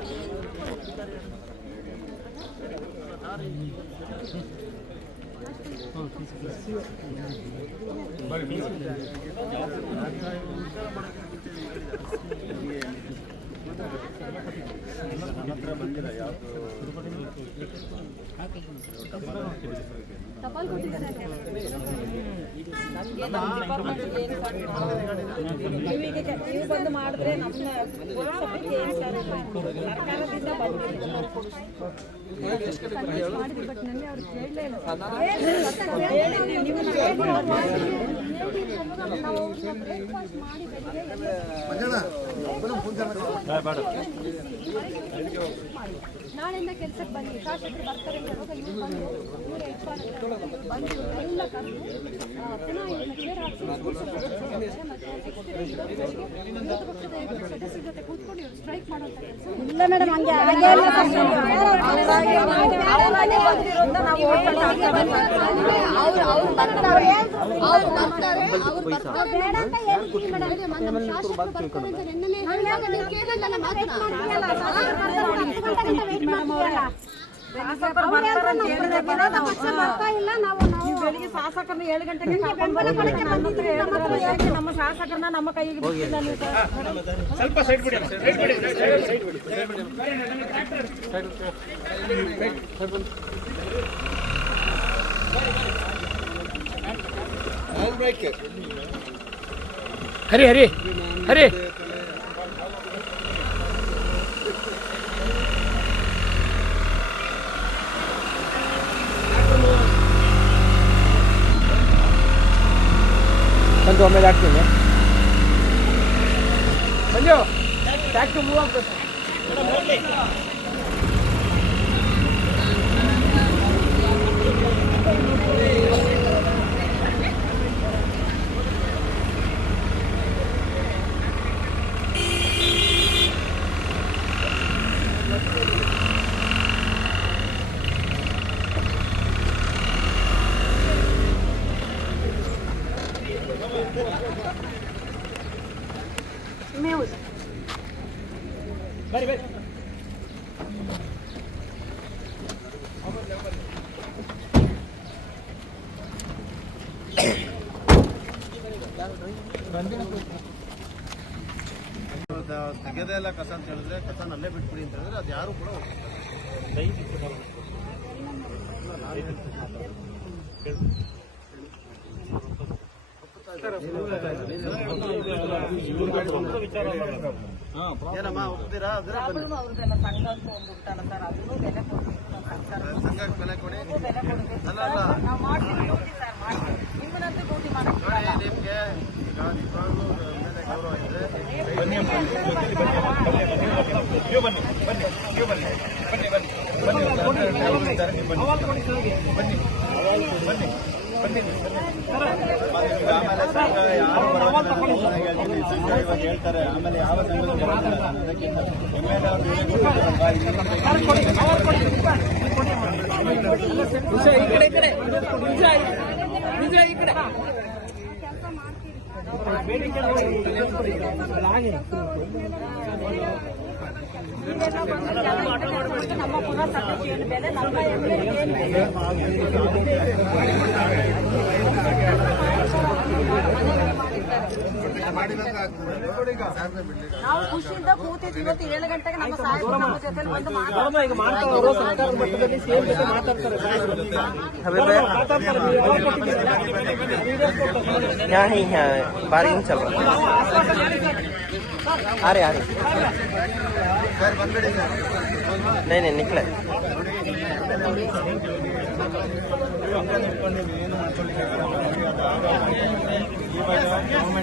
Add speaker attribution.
Speaker 1: C'est une bonne. C'est une bonne. ನೀವು ಬಂದು ಮಾಡಿದ್ರೆ ನಮ್ಮ
Speaker 2: ಮಾಡಿ ನಾಳೆಯಿಂದ ಕೆಲಸಕ್ಕೆ ಬನ್ನಿ ಶಾಸಕರು ಬರ್ತಾರೆ ಅಂತ ಹೇಳುವಾಗ ಇವ್ರು ಬಂದು ಇವ್ರು ಯಜಮಾನರು ಬಂದು ಎಲ್ಲ ಕರೆದು ಪುನಃ ಇವ್ರನ್ನ ಚೇರ್ ಸದಸ್ಯರ ಜೊತೆ ಕೂತ್ಕೊಂಡು ಇವ್ರು ಸ್ಟ್ರೈಕ್ ಮಾಡುವಂತ ಕೆಲಸ
Speaker 1: ಇಲ್ಲ ಮೇಡಮ್ ಹಂಗೆ
Speaker 2: ಅವ್ರು ಅವ್ರು ಬರ್ತಾರೆ ಅವ್ರು ಬರ್ತಾರೆ ಅವ್ರು ಬರ್ತಾರೆ ಮೇಡಮ್ ನಮ್ಮ ಶಾಸಕರು ಬರ್ತಾರೆ ಅಂತ ನೆನ್ನೆನೇ ಹೇಳಿದಾಗ
Speaker 1: ಬೆಳಿಗ್ಗೆ ಶಾಸಕರನ್ನ ಏಳು ಗಂಟೆಗೆ. ನಮ್ಮ ನಮ್ಮ ಶಾಸಕರನ್ನ ನಮ್ಮ ಕೈಗೆ ಬಿಟ್ಟಿಲ್ಲ ನೀವು ಸರ್?
Speaker 3: ಹರಿ ಹರಿ ಹರಿ. તો અમે રાખીએ ને સંજો back to move up madam ಆಗ್ಬೇಕು ಬರ್ರಿ ಬರ್ರಿ
Speaker 4: ತೆಗೆದೇ ಇಲ್ಲ ಕಸ ಅಂತ ಹೇಳಿದ್ರೆ ಕಸ ಅಲ್ಲೇ ಬಿಟ್ಬಿಡಿ ಅಂತ ಹೇಳಿದ್ರೆ ಅದು ಯಾರು ಕೂಡ ಏನಮ್ಮ ಒಪ್ತೀರಾ ಅದ್ರ ಬನ್ನಿ
Speaker 1: ಅವ್ರದ್ದೆಲ್ಲ ಸಂಘ ಅಂತ ಒಂದು ಉಂಟಲ್ಲ ಸರ್ ಅದನ್ನು ಬೆಲೆ ಕೊಡ್ಬೇಕು ನಾವು ಸರ್ಕಾರ
Speaker 4: ಸಂಘಕ್ಕೆ ಬನ್ನಿ ಕೊಡಿ
Speaker 1: ಬನ್ನಿ ಬನ್ನಿ
Speaker 4: ಅಲ್ಲ ಬನ್ನಿ
Speaker 1: ಬನ್ನಿ ಬನ್ನಿ ಬನ್ನಿ ಬನ್ನಿ ಬನ್ನಿ ಬನ್ನಿ ಬನ್ನಿ ಬನ್ನಿ
Speaker 4: ನೋಡಿ
Speaker 3: ಕಡೆ ಈ ಕಡೆ ವಿಷಯ. ವಿಷಯ ಈ ಕಡೆ
Speaker 1: ನಮ್ಮ ಪುನಃ ಏನು ಬೆಲೆ ನಮ್ಮ ಎಮ್ಮೆಲ್ಗೆ ಏನು ಬೆಲೆ ನಾವು ಖುಷಿಯಿಂದ ಕೂತಿದ್ವಿ ಇವತ್ತು ಏಳು ಗಂಟೆಗೆ ನಮ್ಮ ಸಾಹೇಬರು ನಮ್ಮ ಜೊತೆ ಬಂದು ಮಾತಾಡ್ತಾರೆ
Speaker 3: ಈಗ ಮಾಡ್ತಾರೆ ಅವರು ಸರ್ಕಾರದ ಮಟ್ಟದಲ್ಲಿ ಸೇಮ್ ಜೊತೆ ಮಾತಾಡ್ತಾರೆ
Speaker 5: यहाँ ही है बारिंग चल रहा है आ रहे आ रहे
Speaker 4: ಸರ್ ಬಂದ್ಬಿಡಿ ಸರ್
Speaker 5: नहीं नहीं निकले
Speaker 4: ಏನು